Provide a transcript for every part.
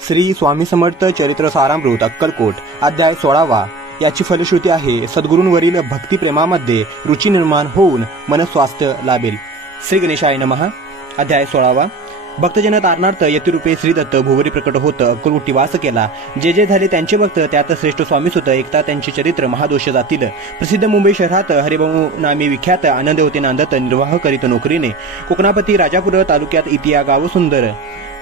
श्री स्वामी समर्थ चरित्र सारामृत अक्कलकोट अध्याय 16वा। याची फलश्रुती आहे सद्गुरूंवरील भक्तिप्रेमामध्ये रुची निर्माण होऊन मनस्वास्थ्य लाभेल। श्री गणेशाय नमः। अध्याय 16वा। भक्तजन तारणार्थ यतिरूपे श्रीदत्त भुवरी प्रकट होत अक्कलकोटी वास केला। जे जे झाले त्यांचे भक्त त्यात श्रेष्ठ स्वामी सुत एकता त्यांचे चरित्र महादोष जातील। प्रसिद्ध मुंबई शहरात हरिभाऊ नामी विख्यात आनंद होते नांदत निर्वाह करीत नोकरीने। कोकणापती राजापूर तालुक्यात इतिया गाव सुंदर।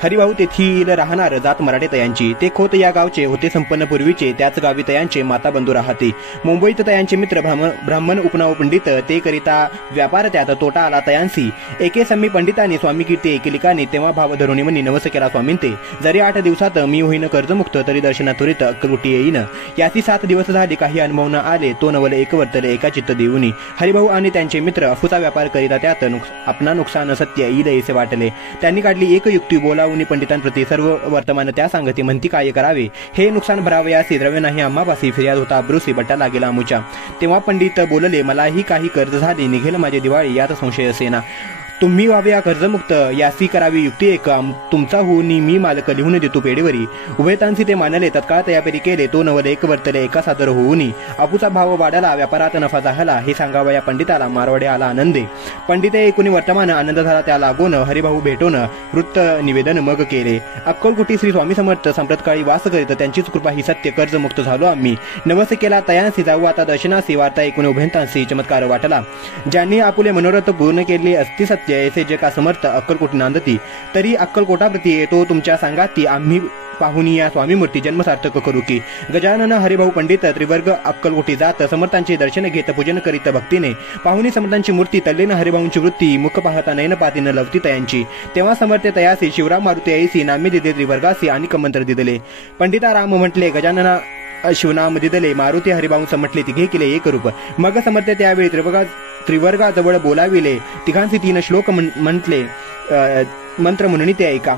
हरिभाऊ तेथील राहणार जात मराठे तयांची। ते खोत या गावचे होते संपन्न पूर्वीचे। त्याच गावी तयांचे माता बंधू राहते। मुंबईत तयांचे मित्र ब्राह्मण उपनाव पंडित ते करिता व्यापार त्यात तोटा आला तयांसी। एके सम्मी पंडितांनी स्वामी कीर्ती एकेलिकाने तेव्हा भाव धरुणी म्हणी नवस केला स्वामींते। जरी 8 दिवसात मी होईन कर्जमुक्त तरी दर्शना त्वरित अक्कलकोटी येईन। याची 7 दिवस झाले काही अनुभव न आले तो नवल एक वर्तले एका चित्त देऊनी। हरिभाऊ आणि त्यांचे मित्र अफूचा व्यापार करिता त्यात आपणा नुकसान सत्य येईल असे वाटले। त्यांनी काढली एक युक्ती बोला पंडितांप्रती सर्व वर्तमान त्या सांगते म्हणती काय करावे। हे नुकसान भरावयासी द्रव्य नाही आम्हापासी फिर्याद होता ब्रुसी बट्टा लागेला आमुच्या। तेव्हा पंडित बोलले मलाही काही कर्ज झाले निघेल माझे दिवाळी यात संशय असेना। तुम्ही व्हाव्या कर्जमुक्त यासी करावी युक्ती एक। तुमचा होऊन मी मालक लिहून देतो पेढेवरी। उभयतांशी ते मानले तत्काळ तयारी केले तो नवल एक वर्तले एका सादर होऊनी। अपूचा भाव वाढला व्यापारात नफा झाला हे सांगावा या पंडिताला मारवाडे आला आनंदे। पंडिते एकूणी वर्तमान आनंद झाला त्या लागून हरिभाऊ भेटून वृत्त निवेदन मग केले। अक्कलकोटी श्री स्वामी समर्थ संप्रतकाळी वास करीत त्यांचीच कृपा ही सत्य कर्जमुक्त झालो आम्ही। नवस केला तयांसी जाऊ आता दर्शनासी वार्ता एकूण उभयतांशी चमत्कार वाटला। ज्यांनी आपुले मनोरथ पूर्ण केले असती सत्य ऐसे जे का समर्थ अक्कलकोट नांदती। तरी अक्कलकोटाप्रती येतो तुमच्या सांगाती आम्ही पाहुनी या स्वामी मूर्ती जन्म सार्थक करू की। गजानन हरिभाऊ पंडित त्रिवर्ग अक्कलकोटी जात समर्थांचे दर्शन घेत पूजन करीत भक्तीने। पाहुनी समर्थांची मूर्ती तल्लीन हरिभाऊंची वृत्ती मुख पाहता नयन पातीन लवती तयांची। तेव्हा समर्थ तयासी शिवराम मारुती ऐसी नामे दिले त्रिवर्गासी आणि मंत्र दिदले। पंडिता राम म्हटले गजानना शिवनाम दिदले मारुती हरिभाऊ समटले तिघे केले एक रूप। मग समर्थ त्यावेळी त्रिवर्गाजवळ बोलाविले तिघांचे 3 श्लोक म्हटले मंत्र म्हणून ते ऐका।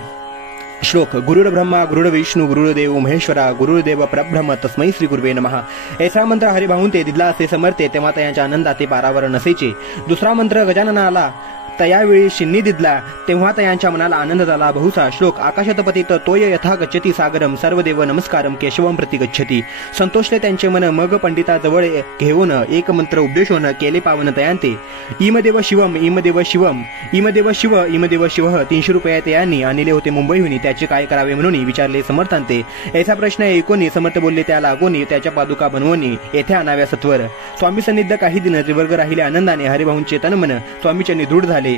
श्लोक गुरुर ब्रह्मा गुरुर विष्णू गुरुर्देव महेश्वरा गुरुर्देव परब्रह्म तस्मै श्री गुरुवे नमः। ऐसा मंत्र हरिभाऊन ते दिदला असे समर्थे तेव्हा त्यांच्या आनंदात ते पारावर नसेचे। दुसरा मंत्र गजाननाला तयावेळी शिन्नी दिदला तेव्हा तयांच्या मनाला आनंद झाला बहुसा। श्लोक आकाशात पतित तोय यथा गच्छति सागरम सर्वदेव नमस्कारम केशवम प्रति गच्छति। संतोषले त्यांचे मन मग पंडिताजवळ घेऊन एक मंत्र उपदेशून केले पावन तयांते। इमदेव शिवम इमदेव शिवम इमदेव शिव इमदेव शिव 300 रुपये तयांनी आणले होते मुंबईहून। त्याचे काय करावे म्हणून विचारले समर्थांते। याचा प्रश्न ऐकून समर्थ बोलले त्या लागून त्याच्या पादुका बनवून येथे आणाव्या सत्वर। स्वामी सन्निध काही दिन त्रिवर्ग राहिले आनंदाने हरिभाऊंचे तन मन स्वामीच्या निदृढ झाले।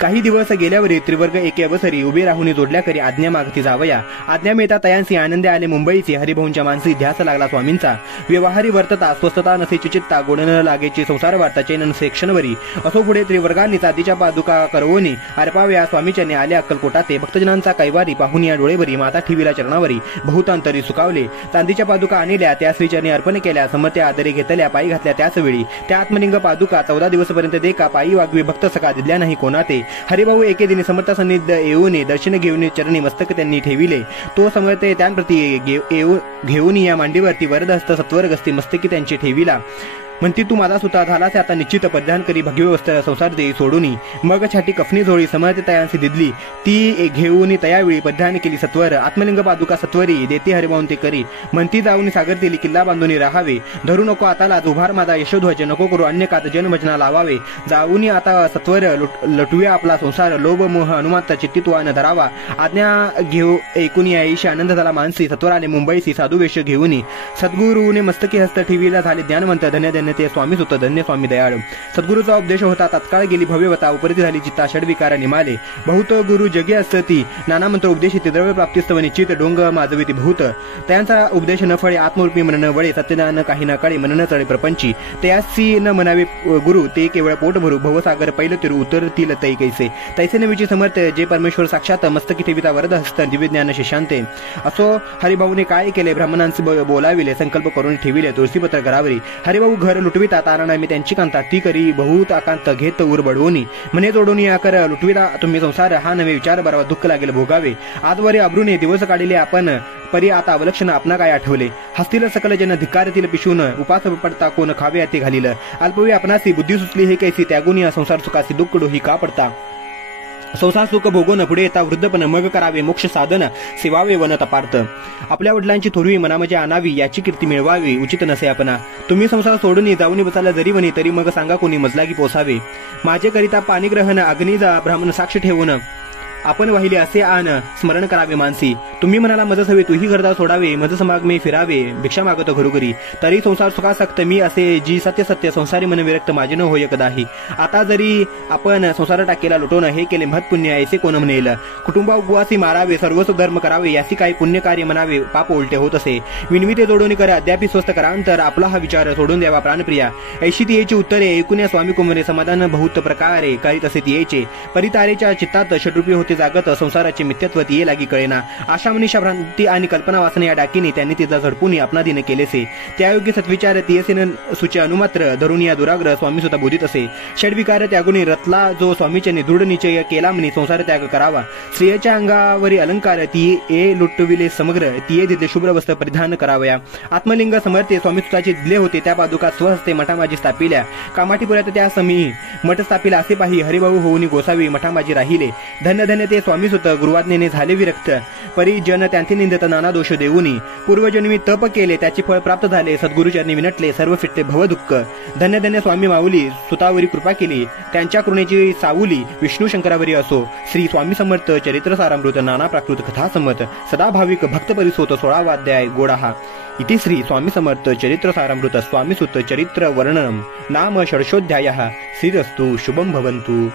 काही दिवस गेल्यावर त्रिवर्ग एके अवसरी उभे राहून जोडल्या करी आज्ञा मागती जावया। आज्ञा मिळता तयांसी आनंदे आले मुंबईचे। हरिभाऊंच्या मानसी ध्यास लागला स्वामींचा। व्यवहारी वर्तता स्वस्थता नसे चित्ता गोड न लागेची संसार वार्ता चैन सेक्षणवरी। असो पुढे त्रिवर्गांनी चांदीच्या पादुका करवून अर्पाव्या स्वामीच्याने आले अक्कलकोटाते। भक्तजनांचा कैवारी पाहून या डोळेवरी माता ठेविला चरणावरी बहुतांतरी सुकावले। चांदीच्या पादुका आणल्या त्या श्रीचरणी अर्पण केल्या। समत्या आदरे घेतल्या पायी घातल्या त्याच वेळी। त्या आत्मलिंग पादुका 14 दिवसपर्यंत देखा पायी वागवी भक्त सका दिल्या नाही कोणाते। हरिभाऊ एके दिनी समर्थ सन्निध येऊन दर्शन घेऊन चरणी मस्तक त्यांनी ठेविले। तो समर्थ त्यांप्रती घेऊन या मांडीवरती वरदहस्त सत्वरगस्ती मस्तकी त्यांची ठेविला। म्हणती तू माझा सुता झालास आता निश्चित परिधान करी भगवे वस्त्र संसार देई सोडूनी। मग छाटी कफनी झोळी समर्थ तयांसी दिदली ती घेऊन तयावेळी परिधान केली सत्वर। आत्मलिंग पादुका सत्वरी देते हरिभाऊन ते करी। म्हणती जाऊन सागर दिली किल्ला बांधून राहावे। धरू नको आता लाज उभार माझा यशोध्वज नको करू अन्य कात जनभजना लावावे। जाऊन आता सत्वर लटूया आपला संसार लोभ मोह अनुमात चित्तित्वान धरावा। आज्ञा घेऊ ऐकून यायशी आनंद झाला मानसी। सत्वर आले मुंबईसी साधू वेश घेऊन। सद्गुरूने मस्तकी हस्त ठेविला झाले ज्ञानवंत धन्य धन्य ते स्वामी सुत धन्य स्वामी दयाळू। सद्गुरूचा उपदेश होता तत्काळ गेली भव्यवता उपरिती झाली चित्ता षडविकार निमाले। बहुत गुरु जगे असती नाना मंत्र उपदेशित द्रव्य प्राप्तिस्तव निश्चित डोंग माजविती बहुत। त्यांचा उपदेश न फळे आत्मरूपी मनन वळे सत्यज्ञान काही न कळे मनन चळे प्रपंची। त्यासी न म्हणावे गुरु ते केवळ पोट भरू भवसागर पैल तिरू उतरतील तै कैसे। तैसे नवीची समर्थ जे परमेश्वर साक्षात मस्तकी ठेविता वरद हस्त दिव्य ज्ञान शिशांते। असो हरिभाऊने काय केले ब्राह्मणांचे बोलाविले संकल्प करून ठेविले तुळशीपत्र घरावरी। हरिभाऊ घर लुटविता तारणा मी त्यांची कांता ती करी बहुत आकांत घेत उर बडवूनी। म्हणे जोडून या कर लुटविता तुम्ही संसार हा नवे विचार बरावा दुःख लागेल भोगावे। आजवरे अब्रुने दिवस काढले आपण परी आता अवलक्षण आपणा काय आठवले। हस्तील सकल जन धिकारतील पिशून उपास पडता कोण खावे अति घालील। अल्पवी आपणासी बुद्धी सुचली हे कैसी त्यागुनी संसार सुखासी दुःख डोही का पडता। संसार सुख भोगून पुढे येता वृद्धपण मग करावे मोक्ष साधन सेवावे वन तपार्थ. आपल्या वडिलांची थोरवी मनामध्ये आणावी याची कीर्ती मिळवावी उचित नसे आपणा. तुम्ही संसार सोडून जाऊन बसायला जरी म्हणे तरी मग सांगा कोणी मजलागी पोसावे. माझे करिता पाणीग्रहण अग्निजा ब्राह्मण साक्ष ठेवून आपण वाहिले असे आन स्मरण करावे मानसी. तुम्ही म्हणाला मज हवे तूही घरदार सोडावे मज समाग मी फिरावे भिक्षा मागतो घरोघरी. तरी संसार सुखासक्त मी असे जी सत्य सत्य संसारी मन विरक्त माझे न होय कदाही. आता जरी आपण संसार टाकेला लुटून हे केले महत्पुण्य ऐसे कोण म्हणेल. कुटुंबा उपवासी मारावे सर्व धर्म करावे यासी काही पुण्य कार्य म्हणावे पाप उलटे होत असे. विनविते जोडून करे अद्यापी स्वस्थ करांतर आपला हा विचार सोडून द्यावा प्राणप्रिया. ऐशी ती याची उत्तरे ऐकून स्वामी कुमारे समाधान बहुत प्रकारे करीत असे ती यायचे. परितारेच्या चित्तात षटरूपी होते जागत संसाराचे मिथ्यत्व तिये लागी कळेना. आशा मनीषा भ्रांती आणि कल्पना वासना या डाकीने त्यांनी तिचा झडपून आपणाधीन केलेसे. त्यायोग्य सत्विचार तियसेन सुचे अनुमात्र धरून या दुराग्रह स्वामी सुद्धा बोधित असे. षडविकार त्यागुनी रतला जो स्वामीचे दृढ निश्चय केला म्हणे संसार त्याग करावा. स्त्रियेच्या अंगावरी अलंकार ती ए लुटविले समग्र तिये दिले शुभ्र वस्त्र परिधान करावया. आत्मलिंग समर्थे स्वामी सुताचे दिले होते त्या पादुका स्वहस्ते मठामाजी स्थापिल्या. कामाठीपुरात त्या समी मठ स्थापिला असे पाही हरिभाऊ होऊन गोसावी मठामाजी राहिले. धन्य धन्य ते स्वामी सुत गुरुवाज्ञेने झाले विरक्त. परिजन त्यांचे निंदत नाना दोष देऊनी. पूर्वजन्मी तप केले त्याचे फळ प्राप्त झाले. सद्गुरुचरणी विनटले सर्व फिटले भव दुःख. धन्य धन्य स्वामी माऊली सुतावरी कृपा केली. त्यांच्या करुणेची सावली विष्णू शंकरावरी असो. श्री स्वामी समर्थ चरित्र सारामृत नाना प्राकृत कथा संमत सदा भाविक भक्त परिसोत 16वा अध्याय गोडाहा. इति श्री स्वामी समर्थ चरित्र सारामृत स्वामी सुत चरित्र वर्णनम नाम षोडशोऽध्यायः. श्रीरस्तु शुभं भवन्तु.